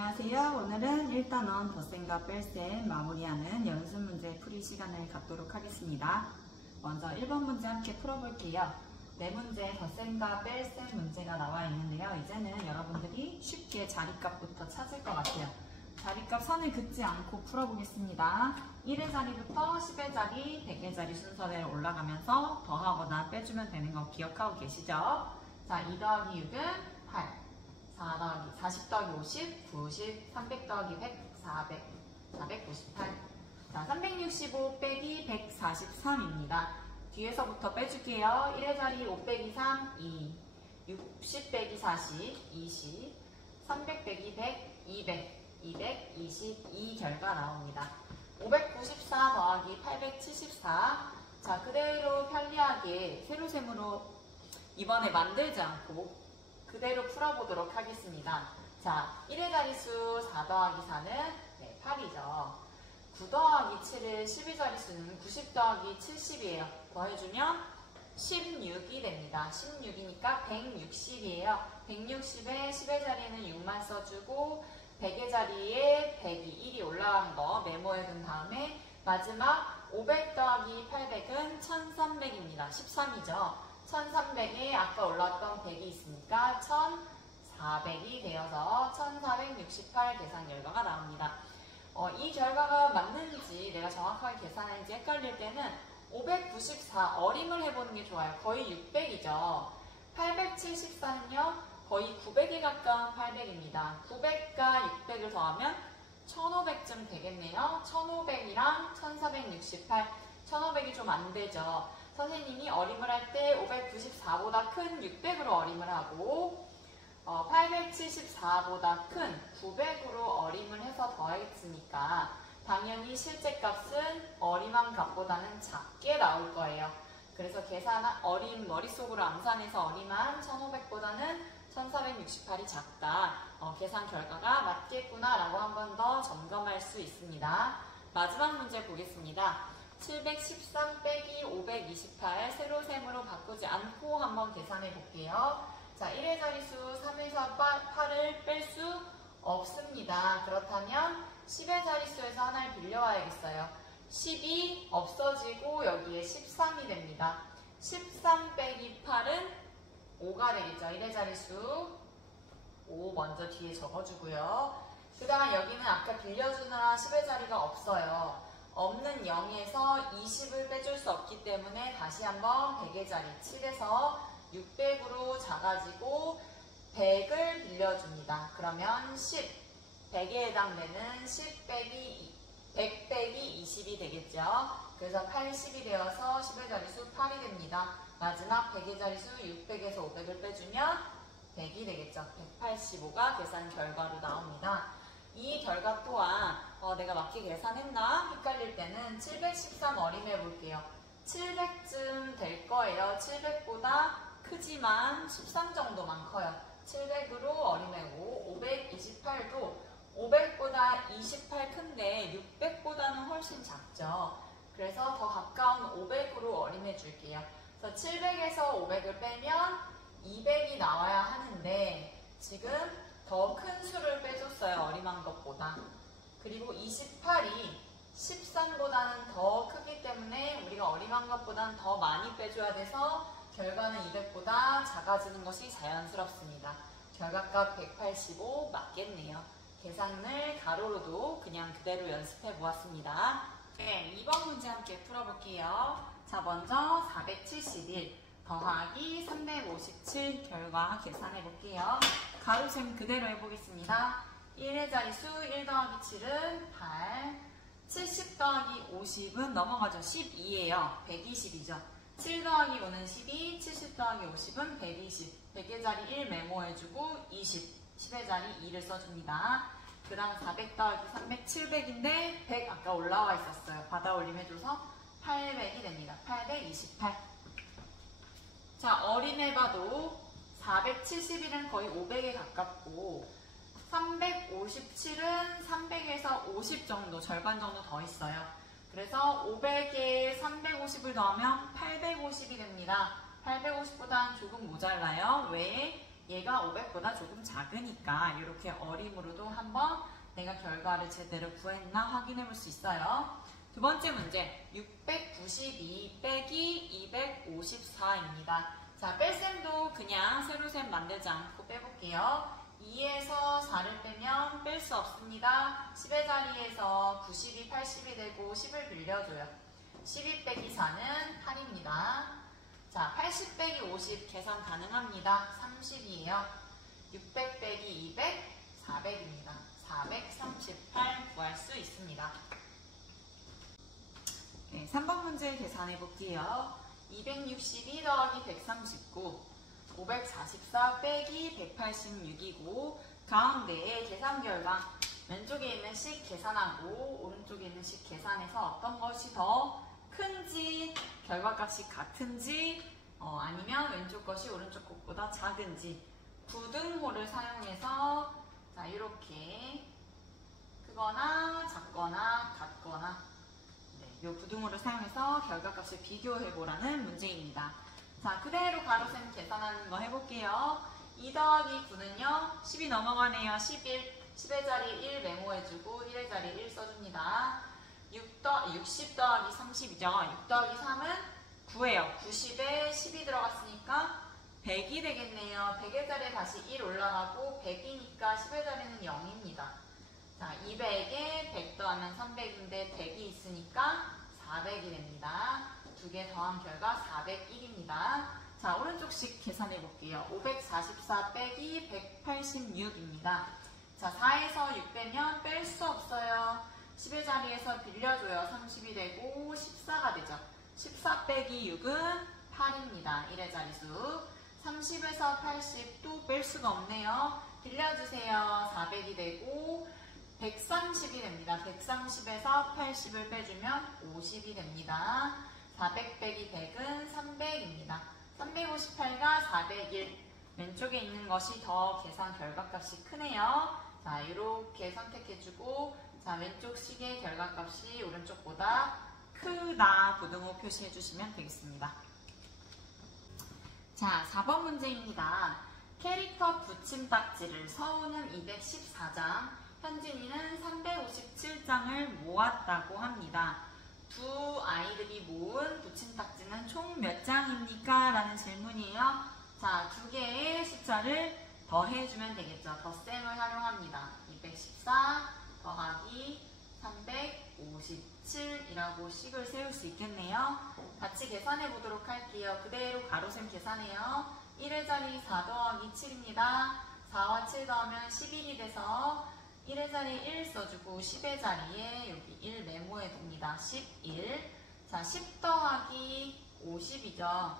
안녕하세요. 오늘은 1단원 덧셈과 뺄셈 마무리하는 연습 문제 풀이 시간을 갖도록 하겠습니다. 먼저 1번 문제 함께 풀어볼게요. 네 문제 덧셈과 뺄셈 문제가 나와 있는데요. 이제는 여러분들이 쉽게 자리값부터 찾을 것 같아요. 자리값 선을 긋지 않고 풀어보겠습니다. 1의 자리부터 10의 자리, 100의 자리 순서대로 올라가면서 더하거나 빼주면 되는 거 기억하고 계시죠? 자, 2 더하기 6은 8. 40 더하기 50, 90, 300 더하기 100, 400, 498. 자, 365 빼기 143입니다. 뒤에서부터 빼줄게요. 1의 자리 5 빼기 3, 2, 60 빼기 40, 20, 300 빼기 100, 200, 222 결과 나옵니다. 594 더하기 874. 자, 그대로 편리하게 세로셈으로 이번에 만들지 않고 그대로 풀어보도록 하겠습니다. 자, 1의 자릿수 4 더하기 4는 8이죠. 9 더하기 7을 10의 자릿수는 90 더하기 70이에요. 더해주면 16이 됩니다. 16이니까 160이에요. 160에 10의 자리에는 6만 써주고 100의 자리에 100이 1이 올라간 거 메모해둔 다음에 마지막 500 더하기 800은 1300입니다. 13이죠. 1300에 아까 올라왔던 100이 있으니까 1400이 되어서 1468 계산 결과가 나옵니다. 이 결과가 맞는지 내가 정확하게 계산했는지 헷갈릴 때는 594 어림을 해보는 게 좋아요. 거의 600이죠. 874는요 거의 900에 가까운 800입니다. 900과 600을 더하면 1500쯤 되겠네요. 1500이랑 1468 1500이 좀 안 되죠. 선생님이 어림을 할 때 594보다 큰 600으로 어림을 하고 874보다 큰 900으로 어림을 해서 더했으니까 당연히 실제 값은 어림한 값보다는 작게 나올 거예요. 그래서 어림 머릿속으로 암산해서 어림한 1500보다는 1468이 작다. 계산 결과가 맞겠구나 라고 한 번 더 점검할 수 있습니다. 마지막 문제 보겠습니다. 713 빼기 528 세로셈으로 바꾸지 않고 한번 계산해 볼게요. 자, 1의 자릿수 3에서 8을 뺄 수 없습니다. 그렇다면 10의 자릿수에서 하나를 빌려와야겠어요. 10이 없어지고 여기에 13이 됩니다. 13 빼기 8은 5가 되겠죠. 1의 자릿수 5 먼저 뒤에 적어주고요. 그 다음 여기는 아까 빌려주느라 10의 자리가 없어요. 없는 0에서 20을 빼줄 수 없기 때문에 다시 한번 100의 자리 7에서 600으로 작아지고 100을 빌려줍니다. 그러면 10, 100에 해당되는 10 빼기 100 빼기 20이 되겠죠. 그래서 80이 되어서 10의 자리수 8이 됩니다. 마지막 100의 자리수 600에서 500을 빼주면 100이 되겠죠. 185가 계산 결과로 나옵니다. 이 결과 또한 내가 맞게 계산했나? 헷갈릴 때는 713 어림해 볼게요. 700쯤 될 거예요. 700보다 크지만 13 정도만 커요. 700으로 어림해고 528도 500보다 28 큰데 600보다는 훨씬 작죠. 그래서 더 가까운 500으로 어림해 줄게요. 그래서 700에서 500을 빼면 200이 나와야 하는데 지금 더 큰 수를 빼줬어요. 어림한 것보다. 그리고 28이 13보다는 더 크기 때문에 우리가 어림한 것보다는 더 많이 빼줘야 돼서 결과는 200보다 작아지는 것이 자연스럽습니다. 결과값 185 맞겠네요. 계산을 가로로도 그냥 그대로 연습해 보았습니다. 네, 2번 문제 함께 풀어볼게요. 자, 먼저 471 더하기 357 결과 계산해 볼게요. 가로셈 그대로 해보겠습니다. 1의 자릿수 1 더하기 7은 8, 70 더하기 50은 넘어가죠. 12예요. 120이죠. 7 더하기 5는 12, 70 더하기 50은 120. 100의 자리 1 메모해주고 20, 10의 자리 2를 써줍니다. 그 다음 400 더하기 300, 700인데 100 아까 올라와 있었어요. 받아 올림 해줘서 800이 됩니다. 828. 자, 어림해봐도 471은 거의 500에 가깝고 357은 300에서 50 정도, 절반 정도 더 있어요. 그래서 500에 350을 더하면 850이 됩니다. 850보다는 조금 모자라요. 왜? 얘가 500보다 조금 작으니까 이렇게 어림으로도 한번 내가 결과를 제대로 구했나 확인해 볼 수 있어요. 두 번째 문제, 692 빼기 254입니다. 자, 뺄셈도 그냥 세로셈 만들지 않고 빼볼게요. 2에서 4를 빼면 뺄 수 없습니다. 10의 자리에서 90이 80이 되고 10을 빌려줘요. 12 빼기 4는 8입니다. 자, 80 빼기 50 계산 가능합니다. 30이에요. 600 빼기 200, 400입니다. 438 구할 수 있습니다. 네, 3번 문제 계산해 볼게요. 262 더하기 139, 544 빼기 186이고 가운데에 계산 결과 왼쪽에 있는 식 계산하고 오른쪽에 있는 식 계산해서 어떤 것이 더 큰지, 결과값이 같은지, 아니면 왼쪽 것이 오른쪽 것보다 작은지 부등호를 사용해서 자, 이렇게 크거나 작거나 같거나 이 부등호를 사용해서 결과값을 비교해보라는 문제입니다. 자, 그대로 가로셈 계산하는 거 해볼게요. 2 더하기 9는요. 10이 넘어가네요. 11. 10의 자리 1 메모해주고 1의 자리 1 써줍니다. 60 더하기 30이죠. 6 더하기 3은 9예요. 90에 10이 들어갔으니까 100이 되겠네요. 100의 자리에 다시 1 올라가고 100이니까 10의 자리는 0입니다. 자, 200에 100 더하면 300인데 100이 있으니까 400이 됩니다. 두 개 더한 결과 401입니다. 자, 오른쪽씩 계산해 볼게요. 544 빼기 186입니다. 자, 4에서 6 빼면 뺄 수 없어요. 10의 자리에서 빌려줘요. 30이 되고 14가 되죠. 14 빼기 6은 8입니다. 1의 자리수. 30에서 80 또 뺄 수가 없네요. 빌려주세요. 400이 되고 130이 됩니다. 130에서 80을 빼주면 50이 됩니다. 400 빼기 100은 300입니다. 358과 401. 왼쪽에 있는 것이 더 계산 결과값이 크네요. 자, 이렇게 선택해주고, 자, 왼쪽 식의 결과값이 오른쪽보다 크다 부등호 표시해주시면 되겠습니다. 자, 4번 문제입니다. 캐릭터 붙임딱지를 서우는 214장, 현진이는 357장을 모았다고 합니다. 두 아이들이 모은 붙임딱지는 총 몇 장입니까? 라는 질문이에요. 자, 두 개의 숫자를 더해주면 되겠죠. 덧셈을 활용합니다. 214 더하기 357이라고 식을 세울 수 있겠네요. 같이 계산해 보도록 할게요. 그대로 가로셈 계산해요. 1의 자리 4 더하기 7입니다. 4와 7 더하면 11이 돼서 1의 자리에 1 써주고 10의 자리에 여기 1 메모해 둡니다. 11. 자, 10 더하기 50이죠.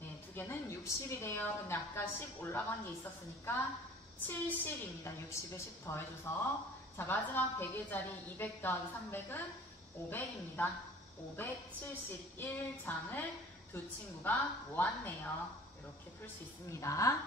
네, 두 개는 60이 돼요. 근데 아까 10 올라간 게 있었으니까 70입니다. 60에 10 더해줘서. 자, 마지막 100의 자리 200 더하기 300은 500입니다. 571장을 두 친구가 모았네요. 이렇게 풀 수 있습니다.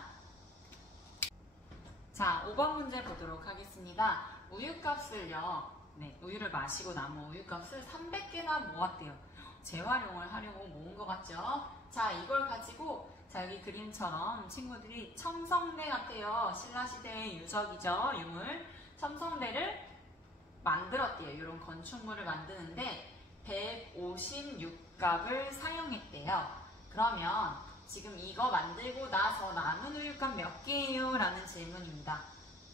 자, 5번 문제 보도록 하겠습니다. 우유값을요. 네, 우유를 마시고 남은 우유값을 300개나 모았대요. 재활용을 하려고 모은 것 같죠? 자, 이걸 가지고 자, 여기 그림처럼 친구들이 첨성대 같아요. 신라시대의 유적이죠. 유물. 첨성대를 만들었대요. 이런 건축물을 만드는데 156값을 사용했대요. 그러면 지금 이거 만들고 나서 남은 우유값 몇 개예요? 라는 질문입니다.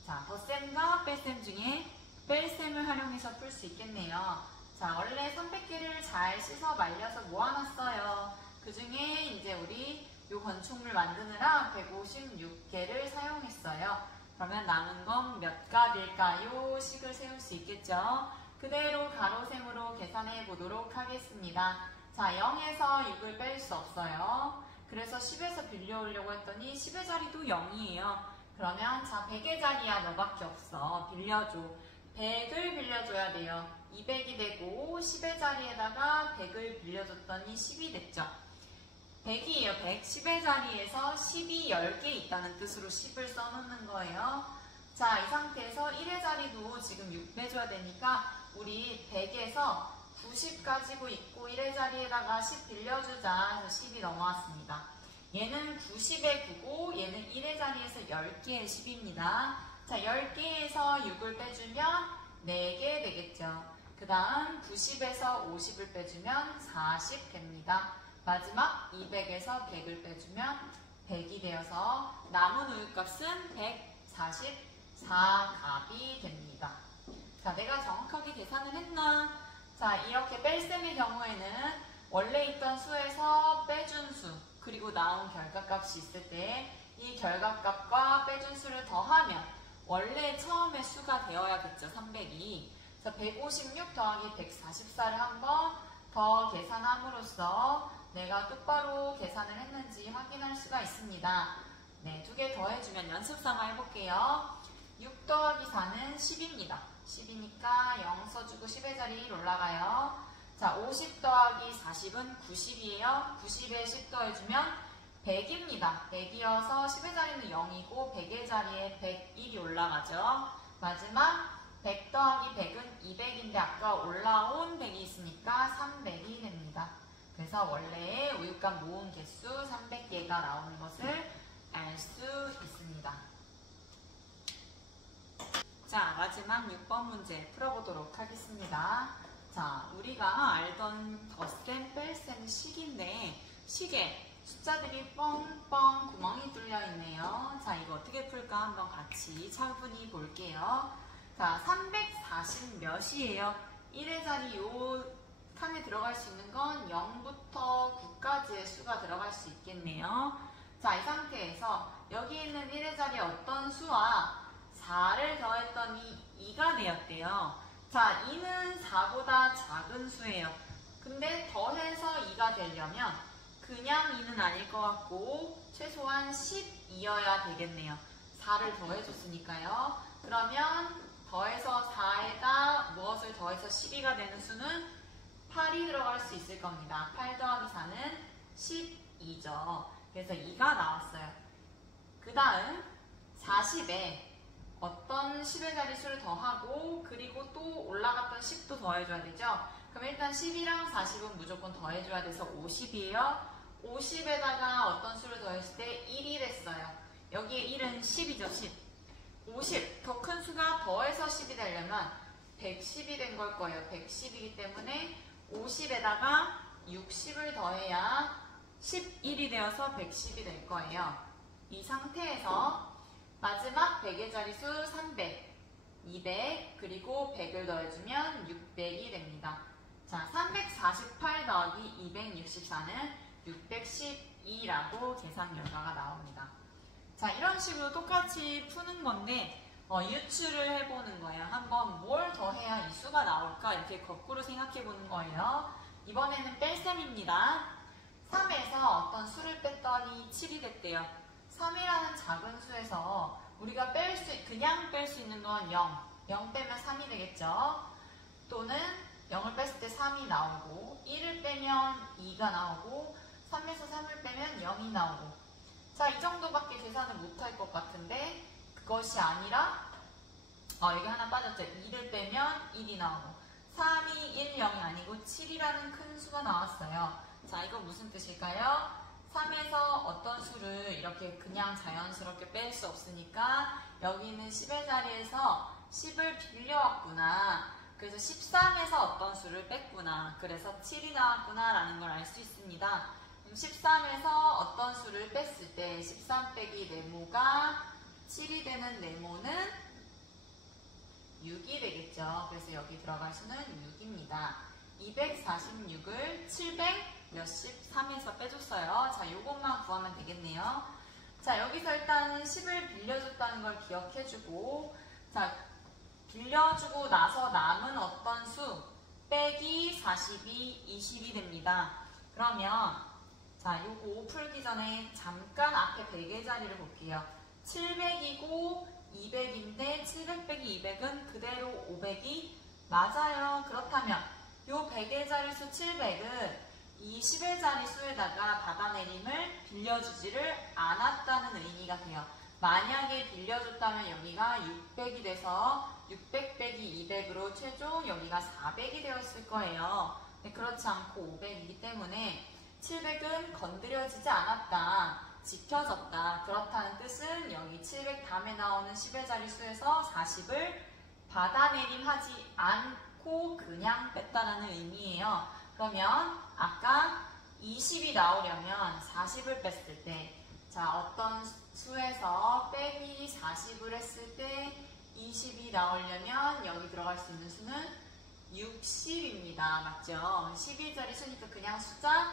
자, 덧셈과 뺄셈 중에 뺄셈을 활용해서 풀 수 있겠네요. 자, 원래 300개를 잘 씻어 말려서 모아놨어요. 그 중에 이제 우리 이 건축물 만드느라 156개를 사용했어요. 그러면 남은 건 몇 값일까요? 식을 세울 수 있겠죠. 그대로 가로셈으로 계산해 보도록 하겠습니다. 자, 0에서 6을 뺄 수 없어요. 그래서 10에서 빌려오려고 했더니 10의 자리도 0이에요. 그러면 자, 100의 자리야 너밖에 없어. 빌려줘. 100을 빌려줘야 돼요. 200이 되고 10의 자리에다가 100을 빌려줬더니 10이 됐죠. 100이에요. 100. 10의 자리에서 10이 10개 있다는 뜻으로 10을 써놓는 거예요. 자, 이 상태에서 1의 자리도 지금 6 빼줘야 되니까 우리 100에서 90 가지고 있고 1의 자리에다가 10 빌려주자 해서 10이 넘어왔습니다. 얘는 90의 9고 얘는 1의 자리에서 10개의 10입니다. 자, 10개에서 6을 빼주면 4개 되겠죠. 그 다음 90에서 50을 빼주면 40 됩니다. 마지막 200에서 100을 빼주면 100이 되어서 남은 우유값은 144값이 됩니다. 자, 내가 정확하게 계산을 했나? 자, 이렇게 뺄셈의 경우에는 원래 있던 수에서 빼준 수, 그리고 나온 결과값이 있을 때 이 결과값과 빼준 수를 더하면 원래 처음에 수가 되어야겠죠. 300이. 그래서 156 더하기 144를 한 번 더 계산함으로써 내가 똑바로 계산을 했는지 확인할 수가 있습니다. 네, 2개 더해주면 연습 삼아 해볼게요. 6 더하기 4는 10입니다. 10이니까 0 써주고 10의 자리에 올라가요. 자, 50 더하기 40은 90이에요. 90에 10 더해주면 100입니다. 100이어서 10의 자리는 0이고 100의 자리에 101이 올라가죠. 마지막 100 더하기 100은 200인데 아까 올라온 100이 있으니까 300이 됩니다. 그래서 원래 우유값 모은 개수 300개가 나오는 것을 알 수 있습니다. 자, 마지막 6번 문제 풀어보도록 하겠습니다. 자, 우리가 알던 덧셈, 뺄셈 식인데 식에 숫자들이 뻥뻥 구멍이 뚫려 있네요. 자, 이거 어떻게 풀까 한번 같이 차분히 볼게요. 자, 340 몇이에요? 1의 자리 요 칸에 들어갈 수 있는 건 0부터 9까지의 수가 들어갈 수 있겠네요. 자, 이 상태에서 여기 있는 1의 자리에 어떤 수와 4를 더했더니 2가 되었대요. 자, 2는 4보다 작은 수예요. 근데 더해서 2가 되려면 그냥 2는 아닐 것 같고 최소한 12여야 되겠네요. 4를 더해줬으니까요. 그러면 더해서 4에다 무엇을 더해서 12가 되는 수는 8이 들어갈 수 있을 겁니다. 8 더하기 4는 12죠. 그래서 2가 나왔어요. 그 다음 40에 어떤 10의 자리 수를 더하고 그리고 또 올라갔던 10도 더해줘야 되죠. 그럼 일단 10이랑 40은 무조건 더해줘야 돼서 50이에요. 50에다가 어떤 수를 더했을 때 1이 됐어요. 여기에 1은 10이죠. 10. 50. 더 큰 수가 더해서 10이 되려면 110이 된 걸 거예요. 110이기 때문에 50에다가 60을 더해야 11이 되어서 110이 될 거예요. 이 상태에서 마지막 100의 자리수 300, 200, 그리고 100을 더해주면 600이 됩니다. 자, 348 더하기 264는 612라고 계산 결과가 나옵니다. 자, 이런 식으로 똑같이 푸는 건데 유추를 해보는 거예요. 한번 뭘 더해야 이 수가 나올까 이렇게 거꾸로 생각해 보는 거예요. 이번에는 뺄셈입니다. 3에서 어떤 수를 뺐더니 7이 됐대요. 3이라는 작은 수에서 우리가 그냥 뺄 수 있는 건 0. 0 빼면 3이 되겠죠. 또는 0을 뺐을 때 3이 나오고 1을 빼면 2가 나오고 3에서 3을 빼면 0이 나오고 자, 이 정도밖에 계산을 못할 것 같은데 그것이 아니라 여기 하나 빠졌죠. 2를 빼면 1이 나오고 3이 1, 0이 아니고 7이라는 큰 수가 나왔어요. 자, 이거 무슨 뜻일까요? 3에서 어떤 수를 이렇게 그냥 자연스럽게 뺄 수 없으니까 여기 있는 10의 자리에서 10을 빌려왔구나. 그래서 13에서 어떤 수를 뺐구나. 그래서 7이 나왔구나 라는 걸 알 수 있습니다. 그럼 13에서 어떤 수를 뺐을 때 13 빼기 네모가 7이 되는 네모는 6이 되겠죠. 그래서 여기 들어갈 수는 6입니다. 246을 700 몇십 3에서 빼줬어요. 자, 요것만 구하면 되겠네요. 자, 여기서 일단 10을 빌려줬다는 걸 기억해주고 자, 빌려주고 나서 남은 어떤 수 빼기 40이 20이 됩니다. 그러면 자, 요거 풀기 전에 잠깐 앞에 100의 자리를 볼게요. 700이고 200인데 700 빼기 200은 그대로 500이 맞아요. 그렇다면 요 100의 자리수 700은 이 10의 자리수에다가 받아내림을 빌려주지를 않았다는 의미가 돼요. 만약에 빌려줬다면 여기가 600이 돼서 600 빼기 200으로 최종 여기가 400이 되었을 거예요. 근데 그렇지 않고 500이기 때문에 700은 건드려지지 않았다, 지켜졌다. 그렇다는 뜻은 여기 700 다음에 나오는 10의 자릿수에서 40을 받아내림하지 않고 그냥 뺐다라는 의미예요. 그러면 아까 20이 나오려면 40을 뺐을 때, 자, 어떤 수에서 빼기 40을 했을 때 20이 나오려면 여기 들어갈 수 있는 수는 60입니다. 맞죠? 12자리 수니까 그냥 숫자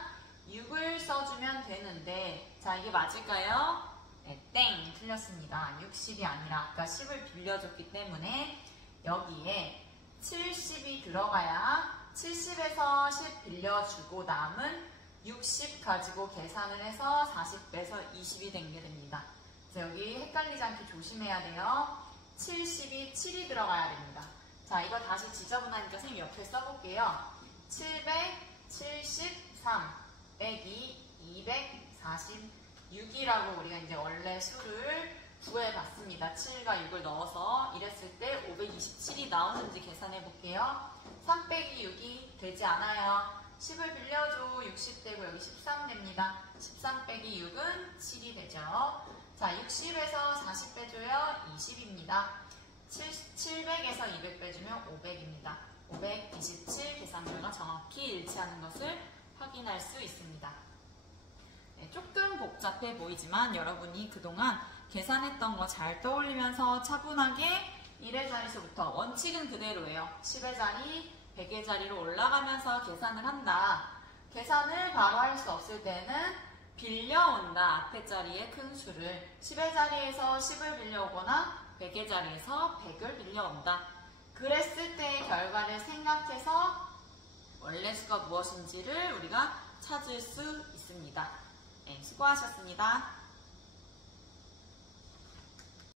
6을 써주면 되는데, 자, 이게 맞을까요? 네, 땡! 틀렸습니다. 60이 아니라 아까 10을 빌려줬기 때문에 여기에 70이 들어가야 70에서 10 빌려주고 남은 60 가지고 계산을 해서 40 빼서 20이 된 게 됩니다. 그래서 여기 헷갈리지 않게 조심해야 돼요. 70이 7이 들어가야 됩니다. 자, 이거 다시 지저분하니까 선생님 옆에 써볼게요. 773 빼기 246이라고 우리가 이제 원래 수를 구해봤습니다. 7과 6을 넣어서 이랬을 때 527이 나오는지 계산해 볼게요. 3 빼기 6이 되지 않아요. 10을 빌려줘. 60 되고 여기 13 됩니다. 13 빼기 6은 7이 되죠. 자, 60에서 40 빼줘요. 20입니다. 700에서 200 빼주면 500입니다. 527 계산 결과 정확히 일치하는 것을 확인할 수 있습니다. 네, 조금 복잡해 보이지만 여러분이 그동안 계산했던 거 잘 떠올리면서 차분하게 1의 자리수부터, 원칙은 그대로예요. 10의 자리, 100의 자리로 올라가면서 계산을 한다. 계산을 바로 할 수 없을 때는 빌려온다. 앞에 자리의 큰 수를 10의 자리에서 10을 빌려오거나 100의 자리에서 100을 빌려온다. 그랬을 때의 결과를 생각해서 원래 수가 무엇인지를 우리가 찾을 수 있습니다. 네, 수고하셨습니다.